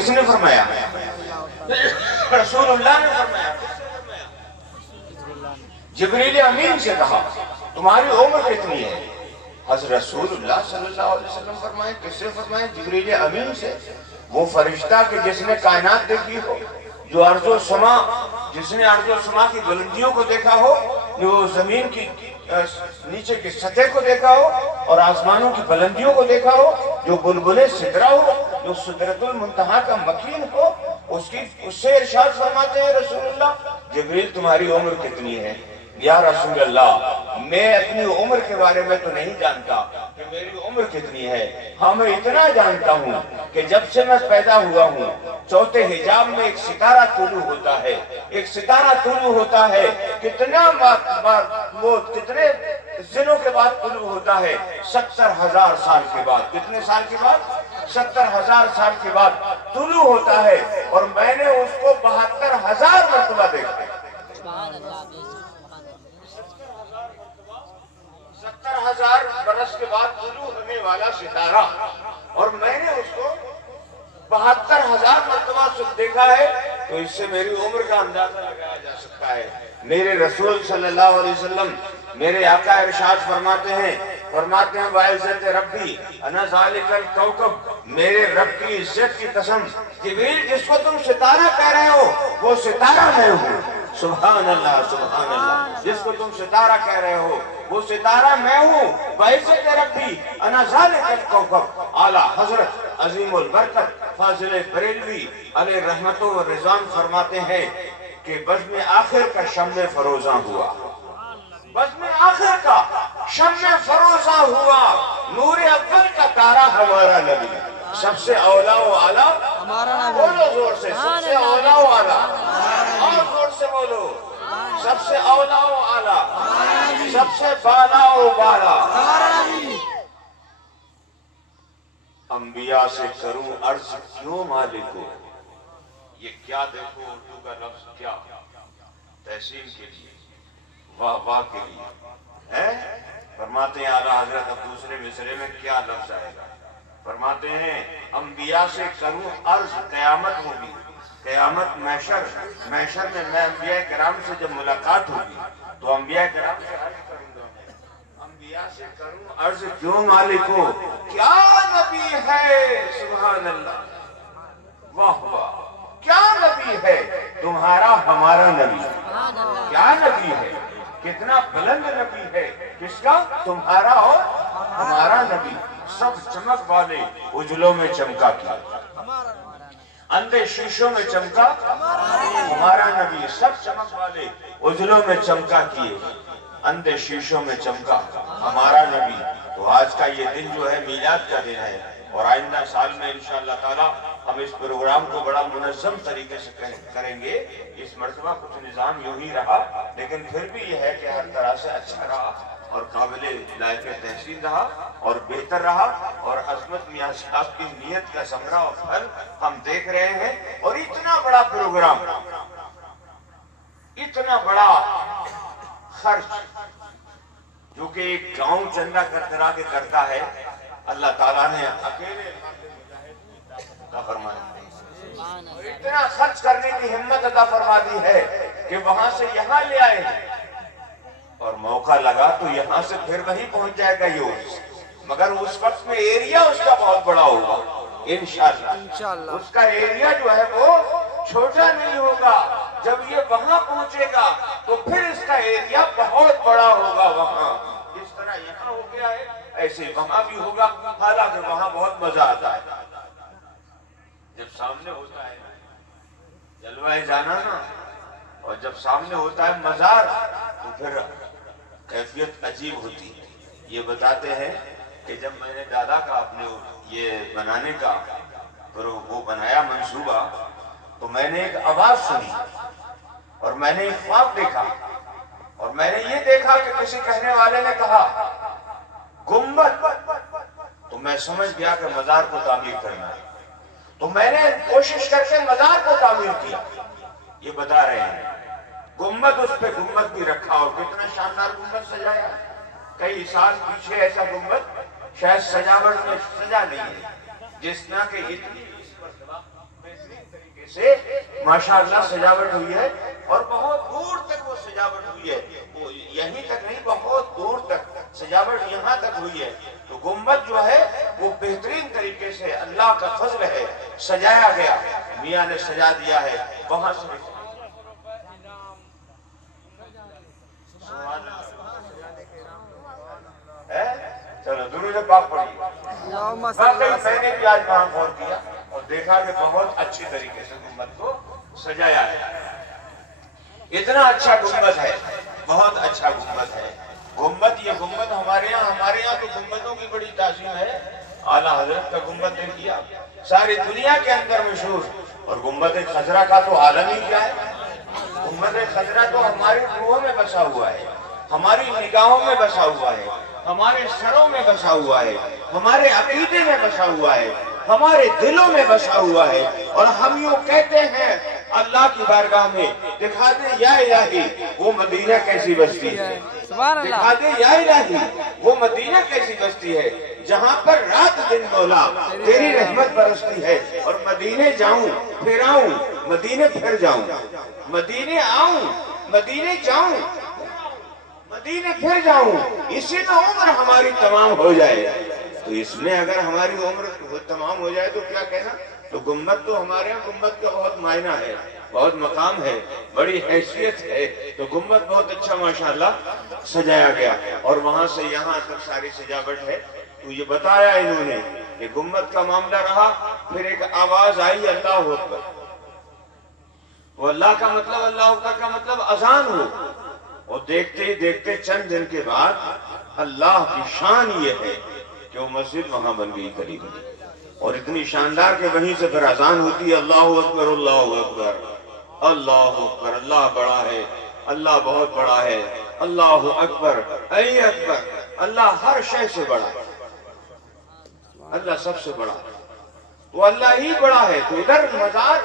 کس نے فرمایا؟ رسول اللہ نے فرمایا۔ جبریل امین سے کہا تمہاری عمر کتنی ہے؟ حضرت رسول اللہ صلی اللہ علیہ وسلم فرمائے، کس سے فرمائے؟ جبریل امین سے، وہ فرشتہ کہ جس نے کائنات دیکھی ہو، جو ارض و سما، جس نے ارض و سما کی بلندیوں کو دیکھا ہو، جو زمین کی نیچے کی سطح کو دیکھا ہو اور آسمانوں کی بلندیوں کو دیکھا ہو، جو بلبل سدرہ ہو، جو سدرۃ المنتہا کا مکین ہو، اس سے ارشاد فرماتے ہیں رسول اللہ جبریل تمہاری عمر کتنی ہے؟ یا رسول اللہ میں اپنی عمر کے بارے میں تو نہیں جانتا کہ میری عمر کتنی ہے، ہاں میں اتنا جانتا ہوں کہ جب سے میں پیدا ہوا ہوں چوتھے حجاب میں ایک ستارہ طلوع ہوتا ہے، ایک ستارہ طلوع ہوتا ہے، وہ کتنے دنوں کے بعد طلوع ہوتا ہے؟ 70,000 سال کے بعد۔ کتنے سال کے بعد؟ 70,000 سال کے بعد طلوع ہوتا ہے، اور میں نے اس کو 72,000 مرتبہ دیکھا ہے۔ 70,000 برس کے بعد طلوع ہونے والا ستارہ، اور میں نے اس کو 72,000 مرتبہ دیکھا ہے، تو اس سے میری عمر کا اندازہ لگایا جا سکتا ہے۔ میرے رسول صلی اللہ علیہ وسلم، میرے آقا ارشاد فرماتے ہیں وَعِزَّتِ رَبِّي أَنَا ذَلِكَ الْكَوْكَبْ، میرے رب کی عزت کی قسم، جبریل جس کو تم ستارہ کہہ رہے ہو وہ ستارہ میں ہوں۔ سبحان اللہ سبحان اللہ، جس کو تم ستارہ کہہ رہے ہو وہ ستارہ میں ہوں۔ وَعِزَّتِ رَبِّي أَنَا ذَلِكَ الْكَوْكَبْ۔ اعلیٰ حضرت عظیم البرکت فاضل بریلوی علیہ رحمت و رضوان فرماتے ہیں کہ بزم آخر کا شمع فروزاں ہوا، بزم آخر کا شمع فروزاں ہوا، نور اول کا تارا ہمارا نبی، سب سے اولا و اعلیٰ ہمارا نبی۔ بولو زور سے، سب سے اولا و اعلیٰ، اور زور سے بولو، سب سے اولا و اعلیٰ، سب سے بالا و بالا۔ انبیاء سے کروں عرض کیوں مالکو، یہ کیا دیکھو اردو کا لفظ کیا، تحسین کے لیے، واہ واہ کے لیے ہے۔ فرماتے ہیں اعلیٰ حضرت اب دوسرے مصرے میں کیا لفظ آئے گا، فرماتے ہیں انبیاء سے کروں عرض، قیامت ہوگی، قیامت محشر میں میں انبیاء کرام سے جب ملاقات ہوگی تو انبیاء کرام سے عرض کروں گا، انبیاء سے کروں عرض کیوں مالکو، کیا نبی ہے، سبحان اللہ، واہ واہ، کیا نبی ہے تمہارا ہمارا نبی، کیا نبی ہے، کتنا بلند نبی ہے، کس کا؟ تمہارا اور ہمارا نبی، سب چمک والے اجلوں میں چمکا کیا، اندھے شیشوں میں چمکا ہمارا نبی، سب چمک والے اجلوں میں چمکا کیے، اندھے شیشوں میں چمکا ہمارا نبی۔ تو آج کا یہ دن جو ہے میلاد کا دن ہے، اور آئندہ سال میں انشاءاللہ تعالی ہم اس پروگرام کو بڑا منظم طریقے سے کریں گے۔ اس مرتبہ کچھ نظام یوں ہی رہا، لیکن پھر بھی یہ ہے کہ ہر طرح سے اچھا رہا اور قابل لائق تحسین رہا اور بہتر رہا، اور عظمت میاں صاحب کی نیت کا ثمرہ اور پھل ہم دیکھ رہے ہیں۔ اور اتنا بڑا پروگرام، اتنا بڑا خرچ، جو کہ ایک گاؤں چندہ کرا کے کرتا ہے، اللہ تعالیٰ نے اکیلے عطا فرمایا، اور اتنا خرچ کرنے کی ہمت عطا فرما دی ہے کہ وہاں سے یہاں لے آئے ہیں، اور موقع لگا تو یہاں سے پھر وہیں پہنچ جائے گا یہ، مگر اس وقت میں ایریا اس کا بہت بڑا ہوگا انشاءاللہ، اس کا ایریا جو ہے وہ چھوٹا نہیں ہوگا۔ جب یہ وہاں پہنچے گا تو پھر اس کا ایریا بہت بڑا ہوگا، وہاں جس طرح یہاں ہو گیا ہے ایسے وہاں بھی ہوگا، حالانکہ وہاں بہت مزہ آتا ہے جب سامنے ہوتا ہے جلوہ جانا نا، اور جب سامنے ہوتا ہے مزار تو پھر کیفیت عجیب ہوتی ہے۔ یہ بتاتے ہیں کہ جب میں نے دادا کا اپنے یہ بنانے کا وہ بنایا منصوبہ، تو میں نے ایک آواز سنی اور میں نے ایک خواب دیکھا، اور میں نے یہ دیکھا کہ کسی کہنے والے نے کہا گنبد، تو میں سمجھ گیا کہ مزار کو تعمیر کرنا ہے، تو میں نے کوشش کر کے مزار کو تعمیر کیا۔ یہ بتا رہے ہیں گنبد، اس پہ گنبد بھی رکھا، اور کتنا شاندار گنبد سجایا، کئی سال پیچھے ایسا گنبد شاید سجاوٹ میں سجا نہیں ہے جس طرح کہ اتنی اس مرتبہ میں سے ماشاءاللہ سجاوٹ ہوئی ہے، اور بہت دور تک وہ سجاوٹ ہوئی ہے، وہ یہیں تک نہیں بہت دور تک سجاوٹ یہاں تک ہوئی ہے۔ تو گنبد جو ہے وہ بہترین طریقے سے اللہ کا فضل ہے سجایا گیا، میاں نے سجا دیا ہے وہاں سے۔ چلو درود پاک پڑھیے۔ واقعی میں نے بھی آج وہاں غور کیا اور دیکھا کہ بہت اچھی طریقے سے گنبد کو سجایا ہے، اتنا اچھا گنبد ہے، بہت اچھا گنبد ہے۔ گنبد، یہ گنبد ہمارے یہاں تو گنبدوں کی بڑی تعظیم ہے۔ اعلیٰ حضرت کا گنبد دیکھیے، ساری دنیا کے اندر مشہور، اور گنبد خضرا کا تو عالم ہی کیا ہے۔ گنبد خضرا تو ہماری روحوں میں بسا ہوا ہے، ہماری نگاہوں میں بسا ہوا ہے، ہمارے سروں میں بسا ہوا ہے، ہمارے عقیدے میں بسا ہوا ہے، ہمارے دلوں میں بسا ہوا ہے، اور ہم یوں کہتے ہیں اللہ کی بارگاہ میں، دکھا دے یا الہی وہ مدینہ کیسی بستی ہے، دکھا دے یا الہی وہ مدینہ کیسی بستی ہے جہاں پر رات دن مولا تیری رحمت برستی ہے۔ اور مدینے جاؤں پھر آؤں، مدینے پھر جاؤں، مدینے آؤں، مدینے جاؤں، مدینے پھر جاؤں، اسی میں عمر ہماری تمام ہو جائے۔ تو اس میں اگر ہماری عمر تمام ہو جائے تو کیا کہنا۔ تو گنبد تو ہمارے یہاں گنبد کا بہت معنی ہے، بہت مقام ہے، بڑی حیثیت ہے۔ تو گنبد بہت اچھا ماشاءاللہ سجایا گیا، اور وہاں سے یہاں تک ساری سجاوٹ ہے۔ تو یہ بتایا انہوں نے کہ گنبد کا معاملہ رہا، پھر ایک آواز آئی اللہ اکبر۔ وہ اللہ کا مطلب، اللہ اکبر کا مطلب اذان ہو، اور دیکھتے ہی دیکھتے چند دن کے بعد اللہ کی شان یہ ہے کہ وہ مسجد وہاں بن گئی قریب، اور اتنی شاندار کہ وہیں سے پھر اذان ہوتی ہے اللہ اکبر اللہ اکبر اللہ اکبر، اللہ بڑا ہے، اللہ بہت بڑا ہے، اللہ اکبر اے اکبر، اللہ ہر شے سے بڑا ہے، اللہ سب سے بڑا ہے، وہ اللہ ہی بڑا ہے۔ تو ادھر مزار،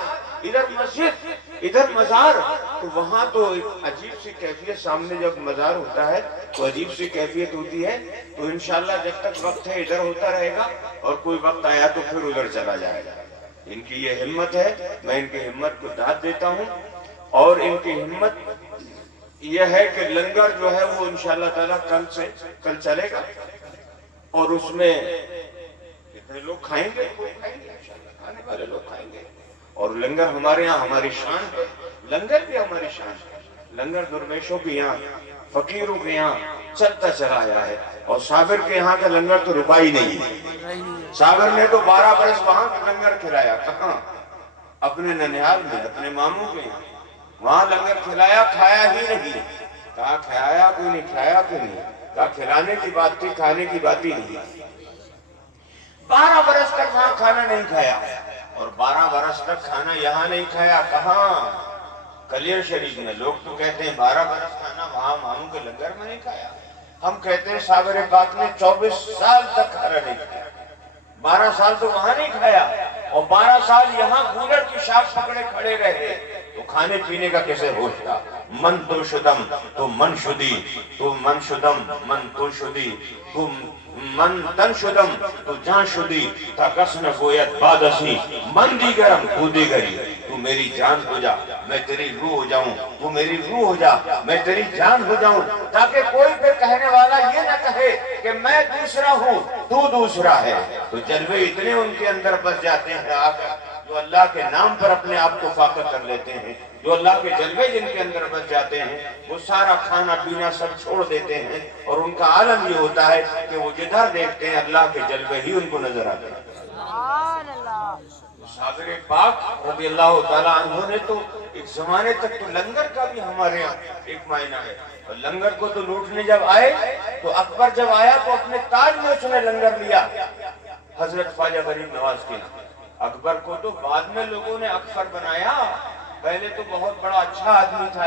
ادھر مسجد، ادھر مزار، تو وہاں تو ایک عجیب سی کیفیت، سامنے جب مزار ہوتا ہے تو عجیب سی کیفیت ہوتی ہے۔ تو انشاءاللہ جب تک وقت ہے ادھر ہوتا رہے گا، اور کوئی وقت آیا تو پھر ادھر چلا جائے گا۔ ان کی یہ ہمت ہے، میں ان کی ہمت کو داد دیتا ہوں، اور ان کی ہمت یہ ہے کہ لنگر جو ہے وہ انشاءاللہ تعالیٰ کل چلے گا، اور اس میں کتنے لوگ کھائیں گے، کھانے والے لوگ کھائیں گے، اور لنگر ہمارے یہاں ہماری شان ہے، لنگر بھی ہماری شان ہے۔ لنگر درویشوں کے یہاں، فقیروں کے یہاں چلتا چلا آیا ہے، اور صابر کے یہاں کا لنگر تو رکا ہی نہیں ہے۔ صابر نے تو 12 برس وہاں کا لنگر کھلایا، کہاں؟ اپنے ننیال میں، اپنے ماموں کے یہاں، وہاں لنگر کھلایا، کھایا ہی نہیں۔ کہا کھایا کوئی نہیں، کھایا کوئی نہیں، کہا کھلانے کی بات تھی، کھانے کی بات ہی نہیں۔ 12 برس تک وہاں کھانا نہیں کھایا، اور 12 برس تک کھانا یہاں نہیں کھایا، کہاں؟ کلیر شریف میں۔ لوگ تو کہتے ہیں 12 برس کھانا وہاں ماموں کے لنگر میں نہیں کھایا، ہم کہتے ہیں صابر پاک نے 24 سال تک کھانا نہیں کھایا، 12 سال تو وہاں نہیں کھایا، اور 12 سال یہاں گولڑ کی شاخ پکڑے کھڑے رہے، تو کھانے پینے کا کیسے ہوش تھا؟ من تو شدم تو من شدی، تو من شدم من تو شدی، تو من تن شدم تو جان شدی، تا کس نہ گوید بادسی من دیگرم تو دیگری۔ تو میری جان ہو جا میں تیری روح ہو جاؤں، تو میری روح ہو جا میں تیری جان ہو جاؤں، تاکہ کوئی پھر کہنے والا یہ نہ کہے کہ میں دوسرا ہوں تو دوسرا ہے۔ تو جلوے اتنے ان کے اندر بس جاتے ہیں آقا، جو اللہ کے نام پر اپنے آپ کو فاقہ کر لیتے ہیں، جو اللہ کے جلوے جن کے اندر بس جاتے ہیں، وہ سارا کھانا پینا سب چھوڑ دیتے ہیں، اور ان کا عالم یہ ہوتا ہے کہ وہ جدھر دیکھتے ہیں اللہ کے جلوے ہی ان کو نظر آتے ہیں۔ صابر پاک رضی اللہ تعالیٰ عنہ نے تو ایک زمانے تک تو لنگر کا بھی ہمارے یہاں ایک معنی ہے، اور لنگر کو تو لوٹنے جب آئے تو اکبر جب آیا تو اپنے تاج میں اس نے لنگر لیا، حضرت خواجہ غریب نواز کے نام۔ اکبر کو تو بعد میں لوگوں نے اکبر بنایا، پہلے تو بہت بڑا اچھا آدمی تھا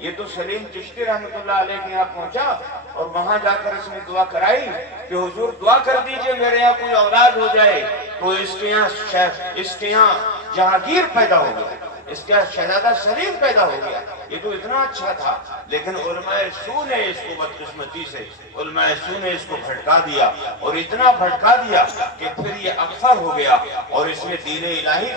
یہ تو سلیم چشتی رحمت اللہ علیہ کے یہاں پہنچا، اور وہاں جا کر اس نے دعا کرائی کہ حضور دعا کر دیجئے میرے یہاں کوئی اولاد ہو جائے، تو اس کے یہاں جہانگیر پیدا ہو گیا، اس کے یہاں شہزادہ سلیم پیدا ہو گیا۔ یہ تو اتنا اچھا تھا، لیکن علماء سو نے اس کو بدقسمتی سے، علماء سو نے اس کو بھٹکا دیا، اور اتنا بھٹکا دیا کہ پھر یہ اکفر ہو گیا، اور اس نے دین الہی